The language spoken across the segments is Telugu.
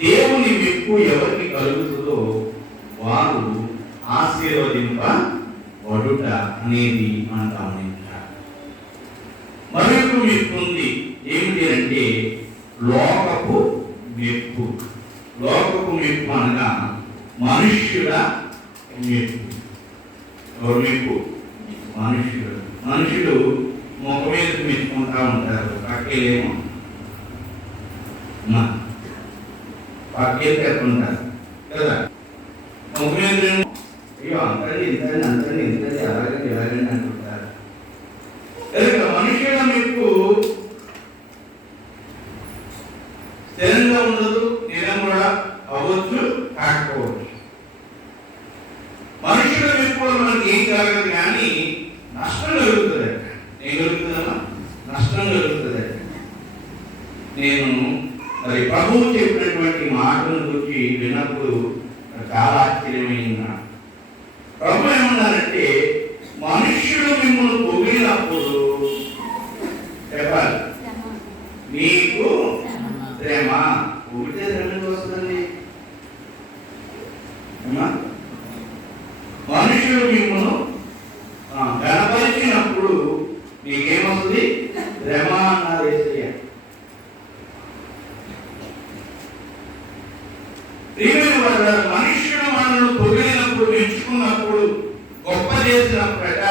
దేవుని మెప్పు ఎవరికి కలుగుతుందో వారు ఆశీర్వదింపబడుట అనేది మనం గమనించాలి. మరొక మెప్పు ఉంది. ఏమిటి అంటే లోకపు మెప్పు. లోకపు మెప్పు అనగా మనుష్యుల మెప్పు. ఎవరు మెప్పు? మనుష్యుడు. మనుషులు ముఖం మీద మెచ్చుకుంటా ఉంటారు. పక్కేలేమో పక్కే పెట్టుకుంటారు కదా. ముఖం మీద అయ్యో అంతండి ఇంతండి అంతండి ఇంతండి అలాగండి ఇలాగండి అంటుంటారు. మనుషుల మెప్పు స్థిరంగా ఉండదు, నిరంబడ అవ్వచ్చు, కాకపోవచ్చు. మనుషుల మెప్పు మనకి ఏం కలగదు కానీ నష్టం కలుగుతుంది. ఏం కలుగుతుందమ్మా? నష్టం కలుగుతుంది. నేను మరి ప్రభువు చెప్పినటువంటి మాటలను గురించి విన్నప్పుడు చాలా ఆశ్చర్యమైన. ప్రభు ఏమన్నారంటే మనుష్యుడు మిమ్మల్ని పొగిడినప్పుడు చెప్పాలి మీకు శ్రమ. పొగిడితే శ్రమ వస్తుంది. మనుషుడు మిమ్మల్ని గణపరిచినప్పుడు మీకేమవుతుంది? శ్రమ అన్నారు యేసయ్య. మనుష్యుడు మనల్ని పొగిడినప్పుడు, మెచ్చుకున్నప్పుడు, గొప్ప చేసినప్పుడట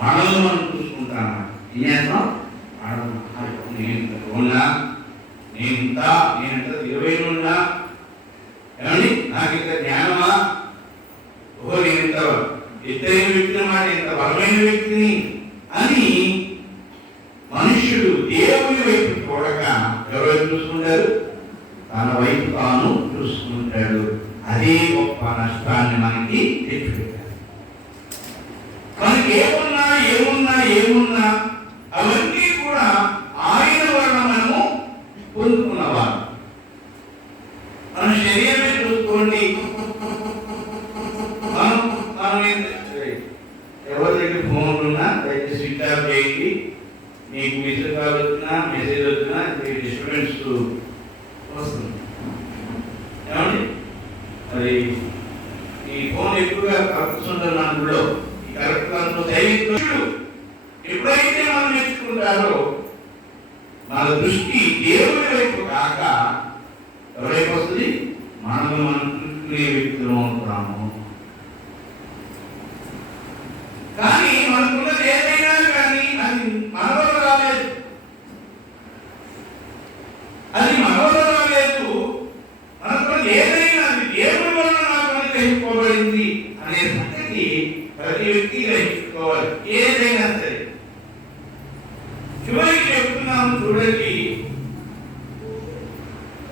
మనల్ని మనం చూసుకుంటాను. ఏం చేస్తాం? నేను ఉన్నా, నేనంత 20 ఉన్నా, ఏమండి నాకు ఇంత జ్ఞానమా, ఓహో నేను ఇంత ఎత్తైన వ్యక్తిని, మాట ఇంత బలమైన వ్యక్తిని అని మనుష్యుడు దేవుని వైపు చూడక ఎవరైపు చూసుకుంటారు? తన వైపు తాను చూసుకుంటాడు. అదే గొప్ప నష్టాన్ని మనకి తెచ్చిపెట్టారు. మనకి ఏమున్నా అవన్నీ కూడా ఆయన వలన మనము పొందుకున్నవారు. మన శరీరమే చూసుకోండి. ఎవరి దగ్గర ఫోన్లు ఉన్నా దయచేసి స్విచ్ ఆఫ్ చేయండి. మీకు మిస్డ్ కాల్ వచ్చినా, మెసేజ్ వచ్చినా డిస్టర్బెన్స్ వస్తుంది. ఏమండి మరి ఈ ఫోన్ ఎక్కువగా కలుపుతుంటారు. అందులో ఈ కరెక్ట్ దైవికుడు ఎప్పుడైతే మనం నేర్చుకుంటారో మన దృష్టి దేవుడి వైపు కాక ఎవరైపు వస్తుంది? మనము మనకునే వ్యక్తులు ఉంటాము. కానీ మనకున్నది ఏదైనా కానీ అది మనవల రాలేదు. మనకున్నది ఏదైనా అది దేవుడి వలన నాకు అనుగ్రహింపబడింది అనే సంగతి ప్రతి వ్యక్తి గ్రహించుకోవాలి. ఏదైనా సరే. చివరికి చెప్తున్నాము చూడండి,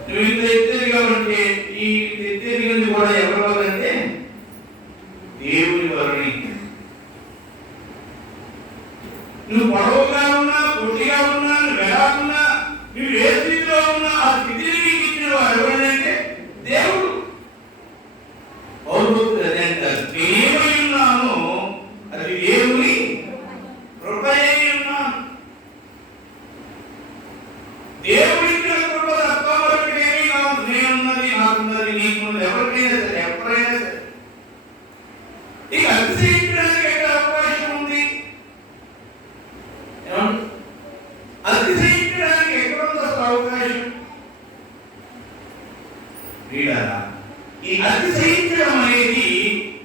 నువ్వు ఇంత ఎత్తేదిగా ఉంటే ఈ ఎత్తేది కూడా ఎవరి వల్ల అంటే దేవుని వలనే. నువ్వు పొడవుగా ఉన్నా, పొట్టిగా ఉన్నా, నువ్వు ఎలా ఉన్నా, నువ్వు ఏ స్థితిలో ఉన్నా ఆ స్థితిని నీకు ఇచ్చిన వారు ఎవరంటే దేవుడు. పౌరులు అదే అంటారు, నేనేమై ఉన్నాను అది దేవుని కృపయై ఉన్నాను. దేవుడిచ్చిన కృప తప్ప మరొకటి ఏమీ కాదు. నేనున్నది, నాకున్నది, నీకున్నది ఎవరికైనా సరే, ఎప్పుడైనా సరే. ఇక అతిశయించడానికి ఎక్కడ అవకాశం ఉంది? అతిశయించడానికి ఎక్కడుంది అసలు అవకాశం? ఈ అతిశయించడం అనేది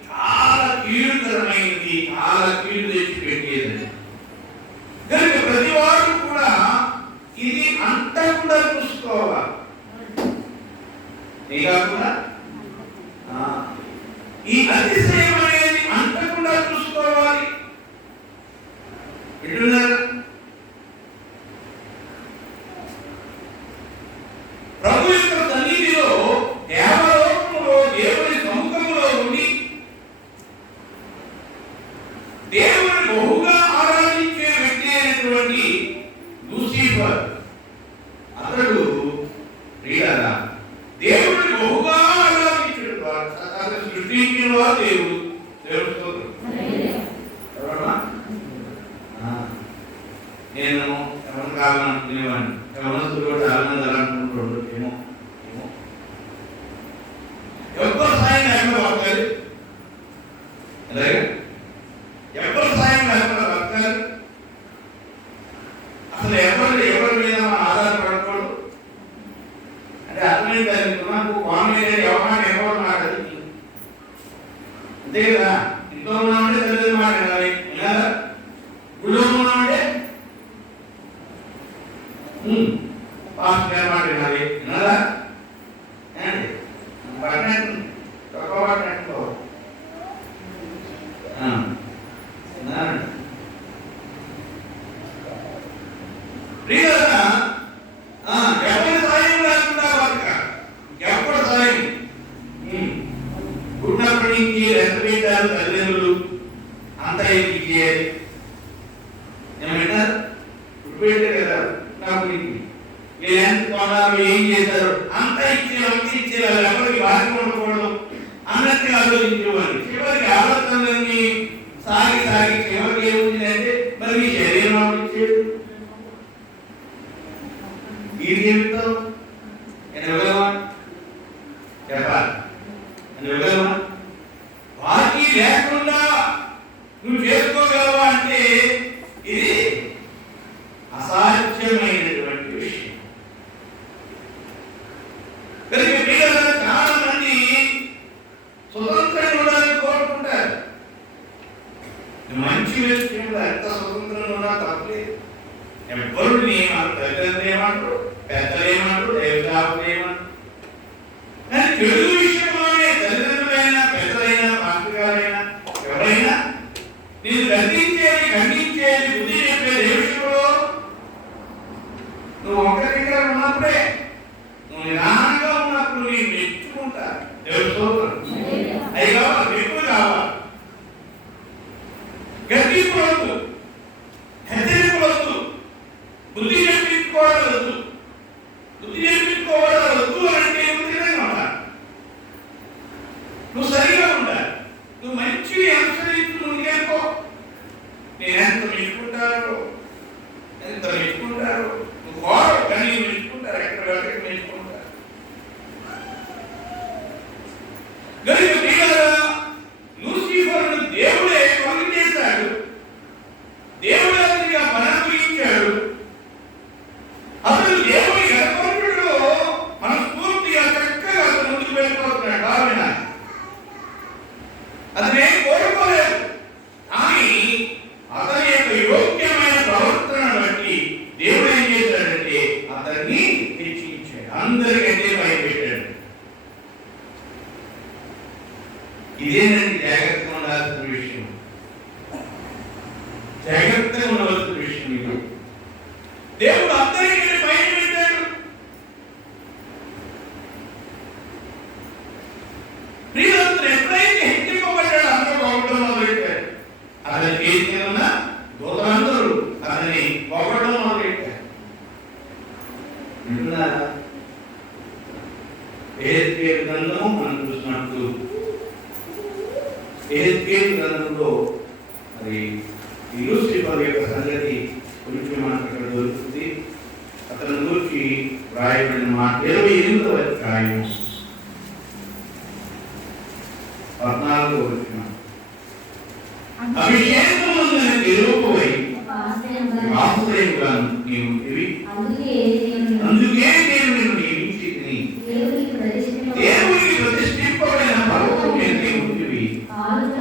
చాలా కీడుకరమైనది, చాలా కీడు తెచ్చిపెట్టేది. కనుక ప్రతి వారు కూడా ఇది అంతకుండా చూసుకోవాలి. కాకుండా ఈ అతిశయం అనేది అంతకుండా చూసుకోవాలి. వింటున్నారా? ప్రభు యొక్క సన్నిధిలో, దేవలోకములో, దేవుని సముఖంలో ఉండి దేవుని బహుగా ఆరాధించే వ్యక్తి అయినటువంటి లూసిఫర్ అతడు దేవుడిని బహుగా ఆరాధించాడు. సృష్టించిన వారు దేవుడు. దేవుడు స్వామి ఎవరు ఎవరు మాట్లాడాలి అంతే కదా. ఇంట్లో ఉన్నామంటే తల్లిదండ్రులు మాట వినాలి, వినాలా? గుడిలో ఉన్నామంటే పాస్టర్ మాట వినాలి, వినాలా? ఏంటి పట్టణం తక్కువ పట్టణంలో ఎవరి సాయం లేకుండా బతకాలి. ఎవరి సాయం ఉన్నప్పటి నుంచి రెండు పెట్టారు తల్లిదండ్రులు అంతా ఏంటి చేయాలి ఏమంటారు? పెట్టారు కదా ఉన్నప్పటి నుంచి మీరు ఎంత కొన్నారు, ఏం చేశారు, అంతా ఇచ్చేవాళ్ళు ఎవరికి బాగా ఉండకూడదు అన్నట్టుగా ఆలోచించేవాళ్ళు. చివరికి ఆలోచనలన్నీ సాగి చివరికి ఏముంది మరి మీ శరీరం ఆలోచించేది ఇది ఏమిటో నేను ఇవ్వగలవా చెప్పాలి, నేను ఇవ్వగలవా? బాకీ లేకుండా నువ్వు చేసుకోగలవా అంటే ఇది అసాధ్యమైనటువంటి విషయం. కనుక పిల్లలు చాలా మంది స్వతంత్రంగా ఉండాలని కోరుకుంటారు. మంచి విషయంలో ఎంత స్వతంత్రంగా ఉన్నా తప్పలేదు. ఎవ్వరు నియమాలు తల్లిదండ్రులు ఏమంటారు, పెద్దలు ఏమంటారు, దేవతాపులు ఏమంటారు. కానీ చెడు విషయంలోనే తల్లిదండ్రులైనా పెద్దలైనా పాస్టర్ గారైనా ఎవరైనా నేను గర్తించేది ఖండించేది బుద్ధి చెప్పేది ఏ విషయంలో నువ్వు ఒక దగ్గర ఉన్నప్పుడే, నువ్వు నిదానంగా ఉన్నప్పుడు నేను మెచ్చుకుంటా. దేవుడు అవి కావాలి, ఎక్కువ కావాలి. గర్తించవద్దు, హెచ్చరించవద్దు, బుద్ధి చెప్పించుకోవడవద్దు. బుద్ధి చెప్పించుకోవడవద్దు అంటే విధంగా ఉండాలి. నువ్వు సరిగా ఉండాలి. నువ్వు మంచిగా అనుసరించి ముందుకెళ్ళిపో. నేను ఎంత మెచ్చుకుంటారో నువ్వు కోరవు కానీ మెచ్చుకుంటారు. ఎక్కడ వెళ్ళక మెచ్చుకుంటారు. లూసిఫర్ను దేవుడే పనులు చేశాడు. దేవుడు అతనికి ఆ పని అప్పగించాడు. అసలు దేవుడి గర్భంలో మనస్ఫూర్తిగా చక్కగా అతను ముందుకు వెళ్ళిపోతున్నాడు. బాగా అతనేం కోరుకోలేదు. కానీ అతని యొక్క యోగ్యమైన ప్రవర్తన బట్టి దేవుడు ఏం చేశాడంటే అతన్ని హెచ్చించాడు, అందరికంటే భయపెట్టాడు. ఇదేనండి జాగ్రత్తగా ఉండాల్సిన విషయం. జాగ్రత్తగా ఉండవలసిన విషయం. ఇది దేవుడు అందరికంటే భయపెట్టాడు. ప్రియులందరూ ఎప్పుడైతే హెచ్చింపబడ్డాడు అందరూ పొగడడం మొదలెట్టారు. అతని చేతి ఉన్న దూతలందరూ అతన్ని పొగడడం మొదలెట్టారు. యెహెజ్కేలు గ్రంథం మనం చూసినప్పుడు యెహెజ్కేలు గ్రంథంలో మరి ఈ లూసిఫర్ యొక్క సంగతి గురించి మనకు ఇక్కడ దొరుకుతుంది. అతని గురించి రాయబడిన మాట 28వ అధ్యాయం 14వ వచనం. అభిషేకమున నిరూపమై ఆశ్రయముగా నీవు ఉంటివి, అందుకే నేను నిన్ను నియమించితిని. దేవునికి ప్రతిష్ఠింపబడిన పర్వతం మీద నీవు ఉంటివి,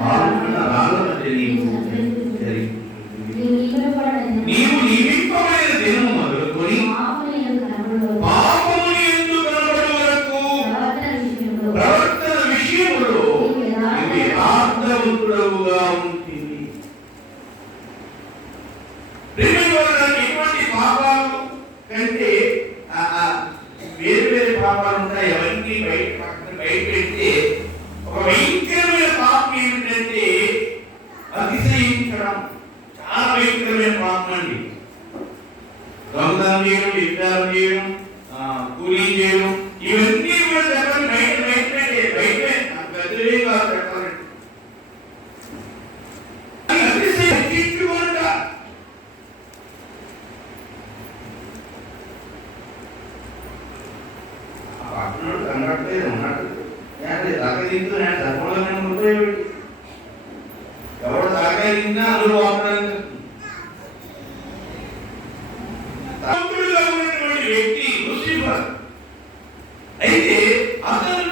ఆరున్న రాళ్ళ మధ్య నీవు నీవు నియమింపబడిన దినము మొదలుకొని పాపము యందు కనబడు వరకు ప్రవర్తన విషయములో నీవు యథార్థవంతుడవుగా ఉంటివి. ఎటువంటి పాపాలు కంటే వేరు పాపాలు ఉంటాయి. అవన్నీ బయట పెడితే ఒక భయంకరమైన పాపం ఏమిటంటే అతిశయించడం. చాలా భయంకరమైన పాపం అండి. దొంగతనం చేయడం, విగ్రహాలు చేయడం, కూలీ చేయడం, ఇవన్నీ కూడా చెప్పండి బయట గదిలే కాదు చెప్పాలండి. అతిశయించుకుంటా పట్టణాలు కనబడలేదు ఉన్నట్టు తగ్గదింటూ నేను సర్పంలో ఉండిపోయేవాడు. ఎవడు తగ్గదిందా అందులో వాడడానికి ఉన్నటువంటి వ్యక్తి లూసిఫర్. అయితే అతను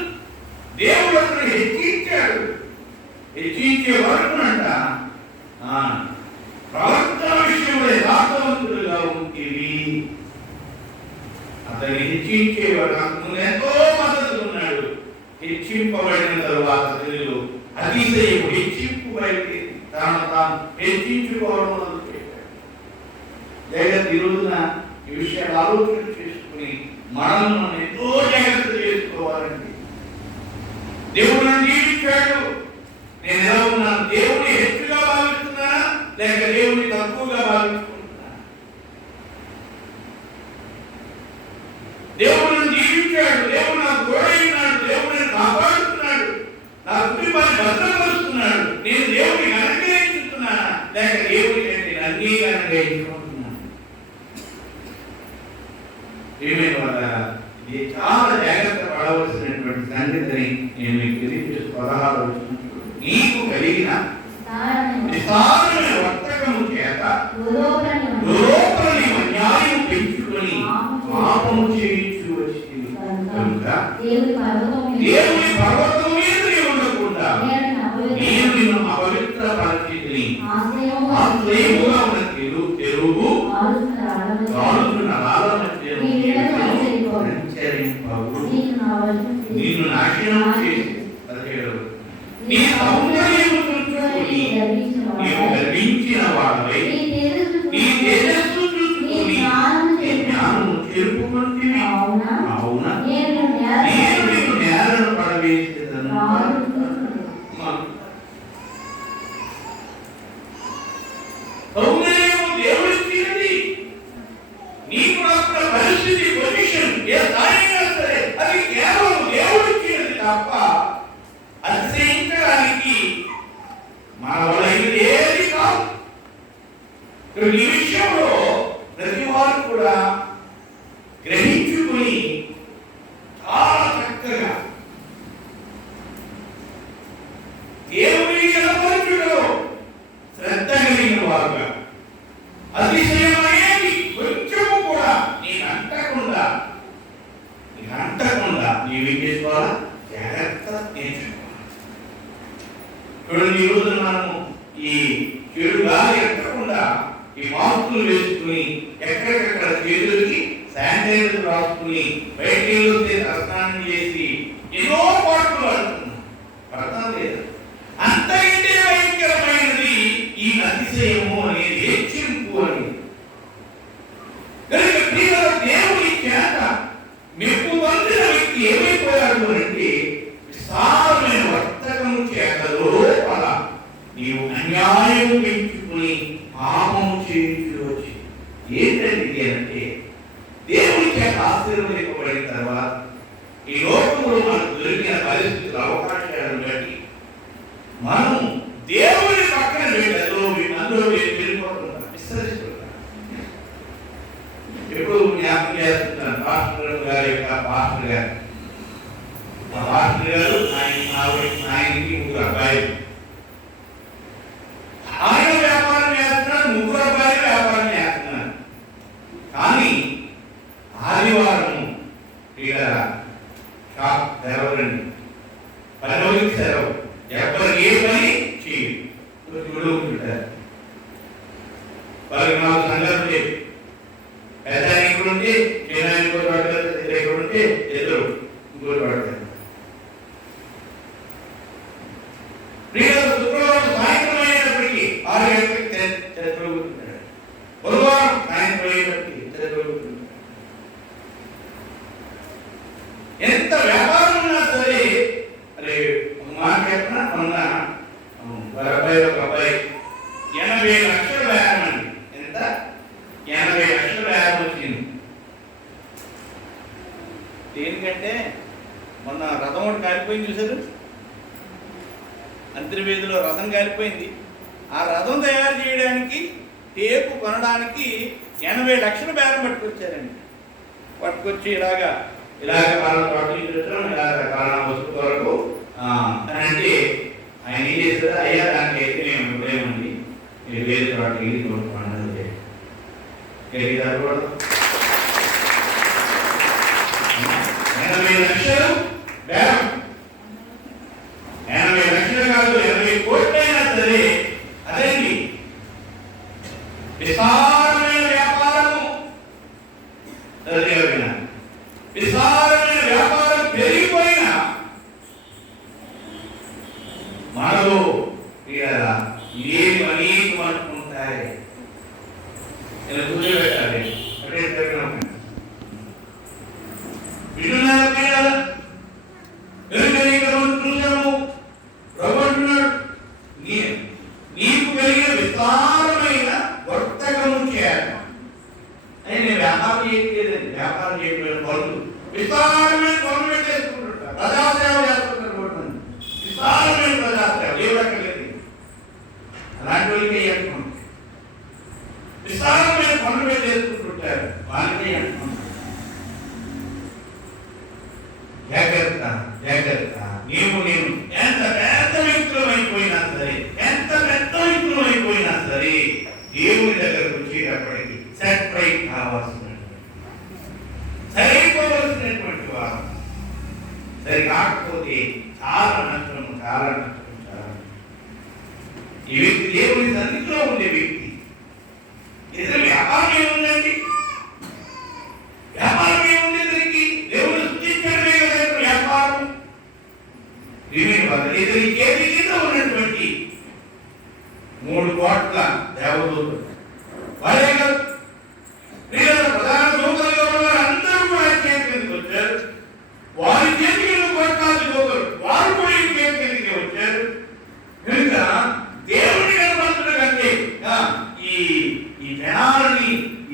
అతన్ని హెచ్చించేవాడు. అంతకు ఎంతో మద్దతు ఉన్నాడు. హెచ్చింపబడిన తరువాత తెలుగు అతిశయం హెచ్చింపు బయటికి తాను తాను హెచ్చించుకోవడం మొదలుపెట్టాడు. జగత్ ఈ రోజున ఈ విషయాలు ఆలోచన చేసుకుని మనల్ని ఎంతో జాగ్రత్త చేసుకోవాలండి. దేవుడు నన్ను జీవించాడు, నేను ఎలా ఉన్నాను? దేవుని హెచ్చుగా భావిస్తున్నానా లేక దేవుని తక్కువగా భావించుకుంటున్నా? దేవుడు నన్ను జీవించాడు, దేవుడు నాకు తోడైనాడు, దేవుడు నన్ను కాపాడుతున్నాడు, నా కుటుంబాన్ని భద్రపరుస్తున్నాడు. నేను దేవుడిని అనుగ్రహించుతున్నానా లేక దేవుడి నేను అంగీకరించుకుంటున్నాను? ఏమైనా ఇది చాలా జాగ్రత్త పడవలసినటువంటి సంగతిని నేను మీకు తెలియజేస్తూ 16 నీకు కలిగిన విస్తారమైన వర్తకము చేత లోపలి అన్యాయం పెంచుకొని పాపము చేయించు వచ్చింది కనుక దేవుని పర్వతం మీద ఉండకుండా నేను నిన్ను అపవిత్ర పరిస్థితిని ఆశ్రయముగా ఉన్న తెరువు కాలుతున్న రాళ్ళ మధ్య నిన్ను నాశనం చేసి నీ సౌందర్యము చూచుకొని నీవు గర్వించిన వాడవై నీ తేజస్సు చూచుకొని నీ జ్ఞానము చెరుపుకుంటివి. అవునా, నేను నిన్ను నేలను పడవేసేదను. సౌందర్యము దేవుడిచ్చినది. నీకు అక్కడ పరిస్థితి పొజిషన్ ఏ స్థాయిగా సరే అది కేవలం దేవుడిచ్చినది తప్ప అతిశయించడానికి మన వల్ల ఏది కాదు. ఈ విషయంలో ప్రతి వారు కూడా గ్రహించుకుని చాలా చక్కగా దేవుని కనపరచులో శ్రద్ధ కలిగిన వారుగా అతిశయమనేది కొంచెము కూడా నీకు అంటకుండా నీవేం చేసుకోవాలా? జాగ్రత్త నేర్చుకోవాలి. చూడండి, ఈ రోజున మనము ఈ చెడు గాలి ఎక్కకుండా ఈ మాస్కులు వేసుకుని ఎక్కడికక్కడ చేతులకి శానిటైజర్ రాసుకుని బయటికి వస్తే స్నానం చేసి ఎన్నో పాటలు ఆడుతున్నాం. అర్థం లేదు. అంతకంటే భయంకరమైనది ఈ అతిశయము అనేది, హెచ్చింపు అని. దేవుని చేత మెప్పు పొందిన వ్యక్తి ఏమైపోయాడు అంటే విస్తారమైన వర్తకము చేతలో అలా నీవు అన్యాయం పెంచుకుని పాపము చేయించవచ్చు. ఏంటంటే ఇది అంటే దేవుని చేత ఆశీర్వదింపబడిన తర్వాత ఈ లోకంలో మనకు దొరికిన పరిస్థితుల అవకాశాలను బట్టి మనం దేవుని పక్కన అందులో వెళ్ళిపోతున్నాం, విస్తరిస్తున్నాం. ఎప్పుడు జ్ఞాపకం చేస్తున్నాను పాస్టర్ గారు ఆయనకి 3 అబ్బాయిలు. ఆయన వ్యాపారం చేస్తున్నాడు, 3 అబ్బాయిలు వ్యాపారం చేస్తున్నారు. కానీ ఆదివారం షాప్ తెరవరండి, 10 రోజులకి సెలవు, ఎవరు ఏ పని చేయరు, చూడుకుంటారు. వాళ్ళకి 4 సంఘాలు ఉంటాయి. పెద్ద ఇక్కడ ఉంటే చిన్న ఇంకోటి పడతారు, ఇక్కడ ఉంటే ఎదురు ఇంకోటి పడతారు. శుక్రవారం సాయంత్రం అయ్యేటప్పటికి 6 గంటలకి చదువుకుంటున్నాడు, బుధవారం సాయంత్రం అయ్యేటప్పటికి చదువుకుంటున్నాడు. ఎంత వ్యాపారం ఉన్నా సరే, అరే ఒక మాట చెప్పిన మొన్న ఒక అబ్బాయి 80 లక్షల వ్యాపారం అండి. ఎంత? 80 లక్షల వ్యాపారం వచ్చింది. దేనికంటే మొన్న రథం ఒకటి కాలిపోయింది, చూసారు? అంతర్వేదిలో రథం కాలిపోయింది. ఆ రథం తయారు చేయడానికి టేపు కొనడానికి 80 లక్షల బేరం పట్టుకొచ్చారండి. పట్టుకొచ్చి ఇలాగా వాళ్ళ వస్తువు కొరకు అని అంటే ఆయన ఏం చేస్తారు? అయ్యా దానికి అయితే మేము ఇవ్వలేమండి, మీరు వేరే వాటికి ఇది కొనుక్కోండి. 80 లక్షలు బేరం. 80 లక్షలు కాదు, 80 కోట్లైనా సరే అదేంటి విస్తారమైన వ్యాపారము. విస్తారమైన వ్యాపారం పెరిగిపోయినా మనలో ఏమి అనేకం అనుకుంటాయి. నేను కూర్చోబెట్టాలి అంటే వింటున్నారా? చూసాము ప్రభు అంటున్నాడు, నీకు కలిగిన విస్తారమైన వర్తకము చేయాలి. నేను వ్యాపారం చేయట్లేదండి, వ్యాపారం చేయట్లేదు, పనులు విస్తారమైన పనులు పెట్టేసుకుంటుంటారు, ప్రజాసేవ చేస్తుంటారు, విస్తారమైన ప్రజాసేవ ఏ రకలేదు అలాంటి వాళ్ళకే అనుకుంటారు. విస్తారమైన పనులు పెట్టేసుకుంటుంటారు, వాళ్ళకే అనుకుంటారు. జాగ్రత్త జాగ్రత్త. నేను ఎంత పెద్ద వ్యక్తులు అయిపోయినా సరే, ఎంత పెద్ద వ్యక్తులు అయిపోయినా సరే, దేవుని దగ్గరకు వచ్చేటప్పటికి సెపరేట్ కావాల్సినటువంటి, సరైపోవలసినటువంటి వారు. సరి కాకపోతే చాలా నష్టం, చాలా నష్టం, చాలా. ఈ వ్యక్తి దేవుని సన్నిధిలో ఉండే వ్యక్తి. ఇతర వ్యాపారం ఏముందండి? వ్యాపారం ఏముంది? ఇతనికి దేవుని సృష్టించడమే కదా వ్యాపారం. ఇతని చేతి కింద ఉన్నటువంటి 3 కోట్ల దేవదూతలు, వారే కాదు ప్రధాన దూతలుగా ఉన్న అందరూ కూడా చేతి కిందకి వచ్చారు. వారి చేతి కింద కోట్లాది దూతలు, వారు కూడా ఈ చేతి కిందకి వచ్చారు. కనుక దేవుని కనపడుతున్న కంటే ఈ జనాలని,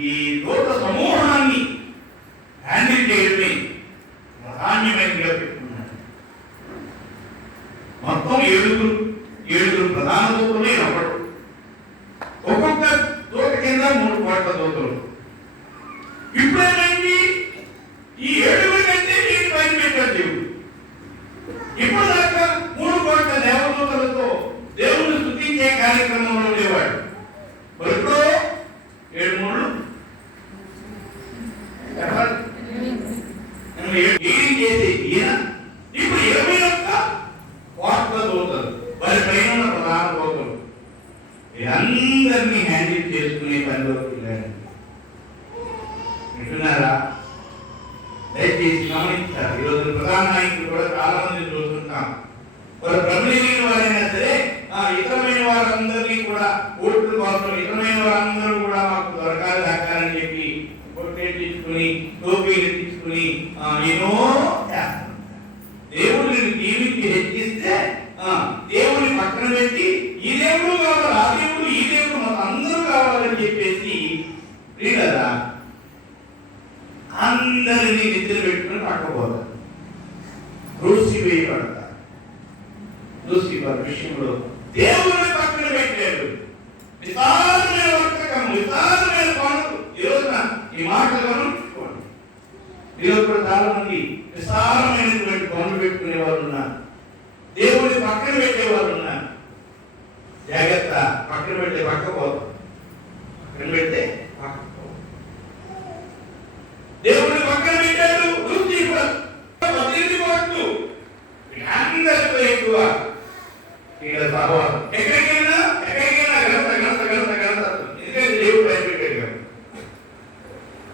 ఈ దూత సమూహాన్ని హ్యాండిల్ చేయడమే ప్రాధాన్యమైనదిగా పెట్టుకున్నారు. మొత్తం 7 ప్రధాన దూతలు అవ్వడం, ఒక్కొక్క దూత కింద 3 కోట్ల దూతలు. ఇప్పుడేమైంది? ఈ 7 కంటే దీన్ని పైన పెట్టారు దేవుడు. ఇప్పుడు దాకా 3 కోట్ల దేవదూతలతో దేవుని స్తుతించే కార్యక్రమంలో ఉండేవాడు. ఇప్పుడు 7 3 చేసే ఈయన ఇప్పుడు 21 కోట్ల దూతలు, వారి పైన ఉన్న ప్రధాన దూతలు అందరినీ హ్యాండిల్ చేసుకునే పనిలోకి వెళ్ళారు. వింటున్నారా? దయచేసి గమనించారు. ఈరోజు ప్రధాన నాయకులు కూడా చాలా మంది చూస్తుంటాం. వారు ప్రభుత్వ వారైనా సరే, ఇతరమైన వారందరినీ కూడా ఓట్ల కోసం ఇతరమైన వారందరూ కూడా మాకు దొరకాలి దక్కాలని చెప్పి పొట్టేలు తీసుకుని, టోపీలు తీసుకుని ఎన్నో దేవుడిని జీవికి హెచ్చిస్తే దేవుని పక్కన పెట్టి ఈ దేవుడు కావాలి, ఆ దేవుడు, ఈ దేవుడు మాకు అందరూ కావాలని చెప్పేసి కదా అందరినీ నిద్ర పెట్టుకుని పట్టకపోతారు, వేయబడతారు. లూసిఫర్ విషయంలో దేవుని పక్కన పెట్టాడు. విస్తారమైన వర్తకం, విస్తారమైన పనులు. ఈ రోజున ఈ మాటలు గమనించుకోండి. ఈరోజు కూడా చాలా మంది విస్తారమైనటువంటి పనులు పెట్టుకునే వాళ్ళు ఉన్నారు, దేవుని పక్కన పెట్టేవాళ్ళు ఉన్నారు. జాగ్రత్త, పక్కన పెడితే పక్కపోతాం, పక్కన పెడితే దేవుని పక్కన పెట్టాడు. లూసిఫర్ 18 కోట్లు, అందరితో ఎక్కువ ఎక్కడికైనా ఎందుకంటే దేవుడు భయపెట్టాడు కదా.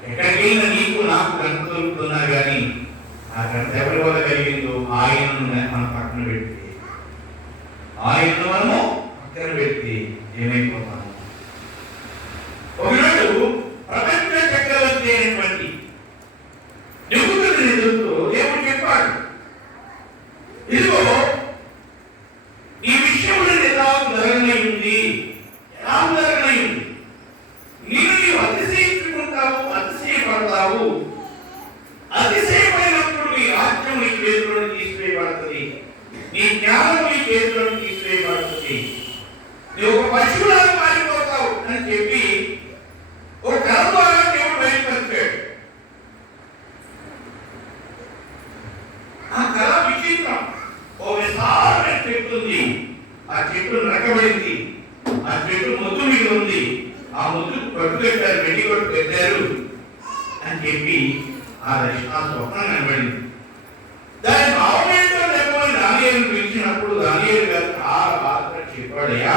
ఎక్కడికైనా నీకు నాకు గంట దొరుకుతున్నా కానీ ఆ గంట ఎవరి వల్ల కలిగిందో ఆయనను మనం పక్కన పెడితే, ఆయనను మనము పక్కన పెడితే ఏమైపోతాము? ఒకనాడు ప్రపంచ చక్రవర్తి అయినటువంటి నెబుకద్నెజరుతో దేవుడు చెప్పాడు, ఇదిగో ఈ విషయంలో ఎలా జరగనయ్యింది, ఎలా జరగనయ్యింది, నీవు అతిశయించుకుంటావు, అతిశయపడతావు. అతిశయమైనప్పుడు నీ రాజ్యం నీ చేతిలో తీసివేయబడుతుంది, నీ జ్ఞానం నీ చేతిలో తీసివేయబడుతుంది, నువ్వు ఒక పశువులాగా మారిపోతావు అని చెప్పి ఒక కళ ద్వారా దేవుడు బయటపరిచాడు. ఆ కళ విచిత్రం. ఓ విశాలమైన చెట్టు ఉంది, ఆ చెట్టు నరకబడింది, ఆ చెట్టు ముద్దు మీద ఉంది, ఆ ముద్దు కొట్టు పెట్టారు, వెండి కొట్టు పెట్టారు అని చెప్పి ఆ స్వప్నం కనబడింది. దాని భావమేంటో చెప్పమని దానియేలును పిలిచినప్పుడు దానియేలు గారు చాలా బాగా చెప్పాడయ్యా.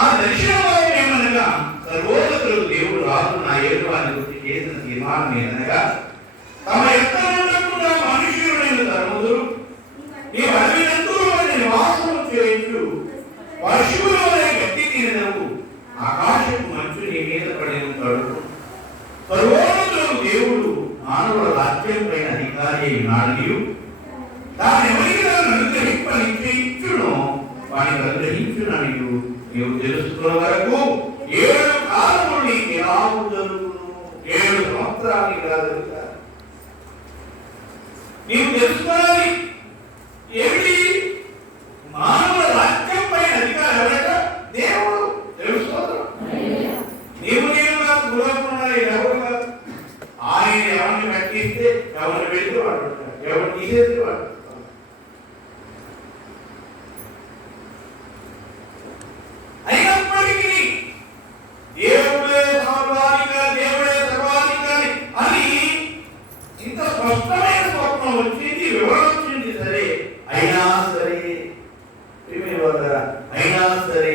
ఆ దర్శన భావం ఏమనగా, సర్వోన్నతులకు దేవుడు రాజు నా ఏడు వారిని గురించి చేసిన సింహాన్ని అనగా తమ ఎత్తకుండా మనుషులు నేను తరుముదురు, ఈ అడవి జంతువుల నివాసము చేయొచ్చు, పశువుల వలె గట్టి తినవు, ఆకాశపు మంచు నీ మీద పడి ఉంటాడు. సర్వోన్నతులకు దేవుడు మానవుల రాజ్యం పైన అధికారి అయినాడు. దాని ఎవరికి దాన్ని అనుగ్రహించను వాడిని అనుగ్రహించునని నీవు తెలుసుకున్న వరకు 7 కాలములు నీకు ఎలా జరుగును, 7 సంవత్సరాలు ఎలా జరుగుతారు నీవు తెలుసుకోవాలి. ఏమిటి మానవుల రాజ్యం పైన అధికారం ఎవరట? దేవుడు. తెలుసుకోదు. నీవు నేను కాదు, గురవుతున్నాయి ఎవరు కాదు. ఆయన ఎవరిని కట్టిస్తే ఎవరిని పెడితే వాడు, ఎవరు తీసేస్తే వాడు. అయినప్పటికీ దేవుడే సర్వాధిక, దేవుడే సర్వాధికారి అని ఇంత స్పష్టమైన స్వప్నం వచ్చింది, వివరణ వచ్చింది. సరే అయినా సరే అయినా సరే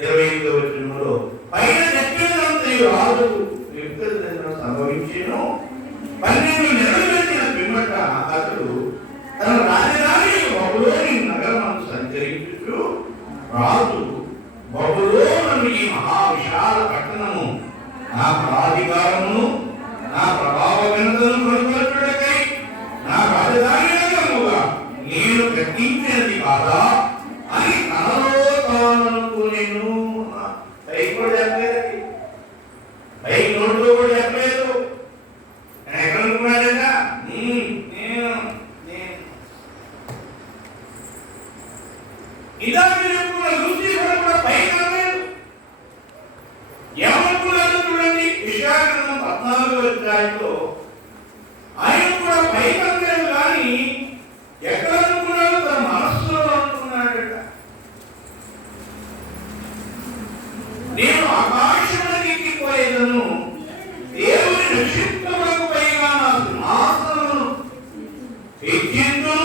25వ వచనంలో పైన చెప్పినంత రాజు సంభవించేను. 12 నెలలు వచ్చిన పిమ్మట అతడు తన రాజధాని బబులోని నగరం సంచరించుచు రాజు బబులోను ఈ మహావిశాల పట్టణము నా ప్రాధికారమును నా ప్రభావ ఘనతను కనుగొనటకై నా రాజధాని నగరముగా నేను కట్టించినది కాదా అని తనలో తాను అనుకునేను. పైకి కూడా చెప్పలేదు, పైకి నోట్లో కూడా చెప్పలేదు. ఎక్కడ అనుకున్నాడట? ఇదాక చెప్పుకున్న లూసిఫర్ కూడా పైకి అనలేదు. ఏమనుకున్నాడు చూడండి, యెషయా 14వ అధ్యాయంలో ఆయన కూడా పైకి అనలేదు, కానీ ఎక్కడ అనుకున్నాడు? తన మనస్సులో అనుకున్నాడట. నేను ఆకాశంలోకి ఎక్కిపోయేదను, దేవుని నక్షత్రములకు పైగా నా సింహాసనమును హెచ్చించును,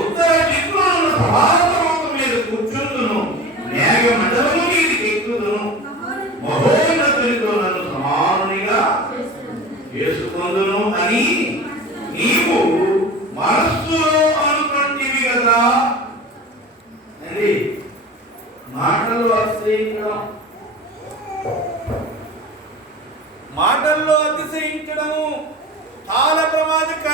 ఉత్తర దిక్కున ప్రభావము మీద కూర్చుందును, మేఘ మండలము మీదికి ఎక్కుదును, మహోన్నతునితో నన్ను సమానునిగా చేసుకొందును అని నీవు మనస్సులో అనుకుంటివి కదా. అండి మాటల్లో అతిశయించడము చాలా ప్రమాదకరం.